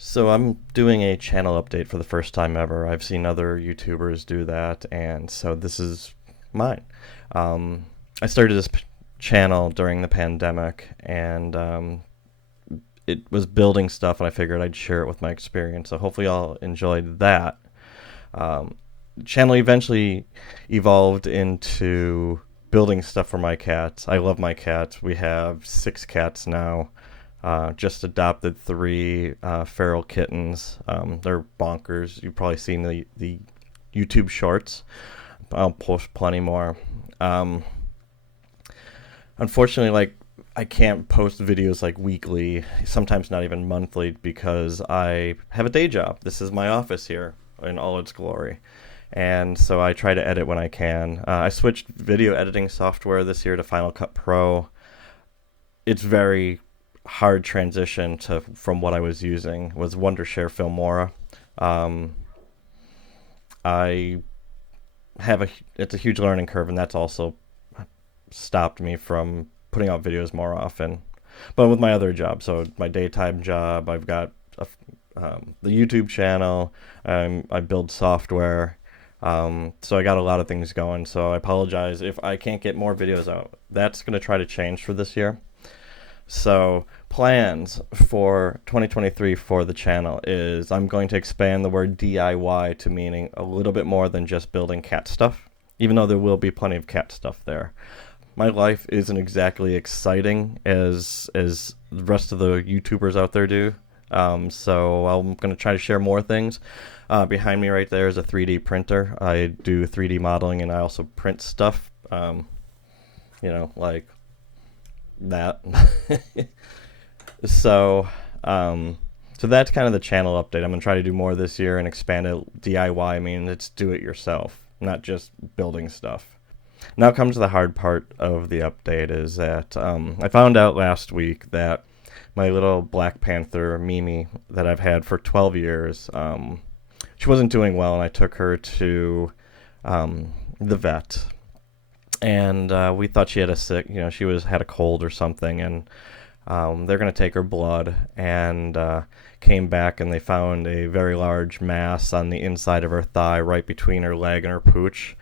So I'm doing a channel update for the first time ever. I've seen other YouTubers do that, and so this is mine. Um, I started this channel during the pandemic, and it was building stuff, and I figured I'd share it with my experience. So hopefully, y'all enjoyed that. Um, Channel eventually evolved into building stuff for my cats. I love my cats. We have 6 cats now. Just adopted 3 feral kittens. They're bonkers. You've probably seen the YouTube shorts. I'll post plenty more. Um, Unfortunately, like I can't post videos like weekly, sometimes not even monthly, because I have a day job. This is my office here in all its glory. And so I try to edit when I can. I switched video editing software this year to Final Cut Pro. It's very hard transition to from what I was using was Wondershare Filmora. Um, I have a it's a huge learning curve, and that's also stopped me from putting out videos more often. But with my other job, so my daytime job, I've got the YouTube channel. I build software. So I got a lot of things going. So I apologize if I can't get more videos out. That's going to try to change for this year. So plans for 2023 for the channel is I'm going to expand the word DIY to meaning a little bit more than just building cat stuff, even though there will be plenty of cat stuff there. My life isn't exactly exciting as the rest of the YouTubers out there do. So I'm going to try to share more things. Behind me right there is a 3D printer. I do 3D modeling and I also print stuff. Like that. so, so that's kind of the channel update. I'm gonna try to do more this year and expand it. DIY. I mean, it's do it yourself, not just building stuff. Now comes the hard part of the update is that I found out last week that my little Black Panther Mimi that I've had for 12 years, she wasn't doing well, and I took her to the vet, and we thought she had she had a cold or something, and they're going to take her blood, and came back and they found a very large mass on the inside of her thigh, right between her leg and her pooch.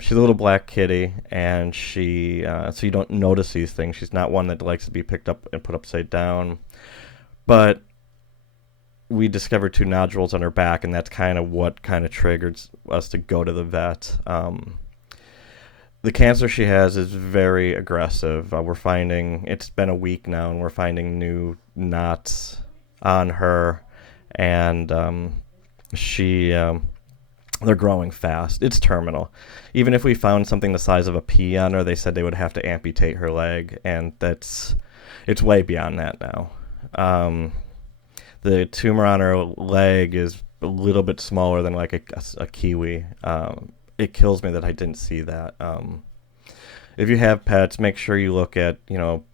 She's a little black kitty, and so you don't notice these things. She's not one that likes to be picked up and put upside down, but we discovered 2 nodules on her back, and that's kind of what kind of triggered us to go to the vet. The cancer she has is very aggressive. We're finding it's been a week now, and we're finding new knots on her, and they're growing fast. It's terminal. Even if we found something the size of a pea on her, they said they would have to amputate her leg, and it's way beyond that now. The tumor on her leg is a little bit smaller than like a kiwi. It kills me that I didn't see that. If you have pets, make sure you look at,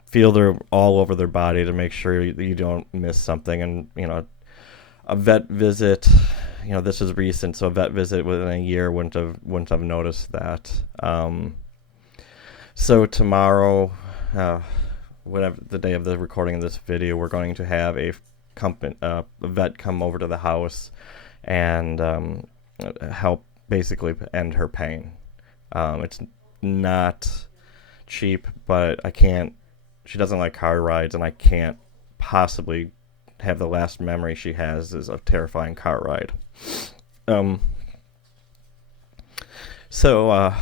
feel their all over their body to make sure you don't miss something. And, a vet visit, this is recent, so a vet visit within a year wouldn't have noticed that. So tomorrow, whatever the day of the recording of this video, we're going to have a vet come over to the house and help basically end her pain. It's not cheap, but she doesn't like car rides, and I can't possibly have the last memory she has is a terrifying car ride. So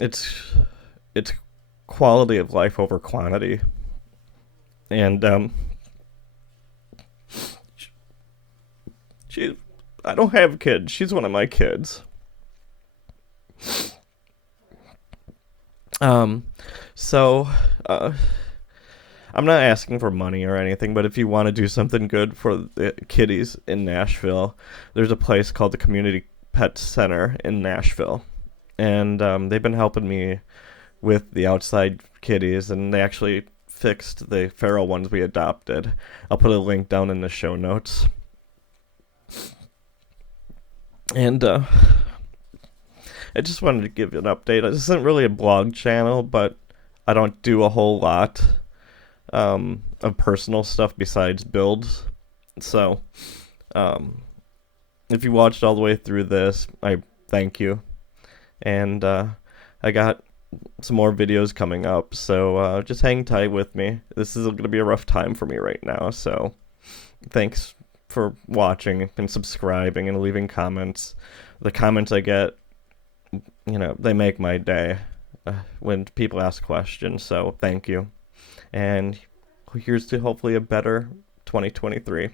it's quality of life over quantity, and I don't have kids. She's one of my kids. So I'm not asking for money or anything, but if you want to do something good for the kitties in Nashville, there's a place called the Community Pet Center in Nashville, and they've been helping me with the outside kitties, and they actually fixed the feral ones we adopted. I'll put a link down in the show notes. And I just wanted to give you an update. This isn't really a blog channel, but I don't do a whole lot of personal stuff besides builds. So, if you watched all the way through this, I thank you. And I got some more videos coming up, so just hang tight with me. This is going to be a rough time for me right now, so thanks for watching and subscribing and leaving comments. The comments I get, they make my day when people ask questions, so thank you. And here's to hopefully a better 2023.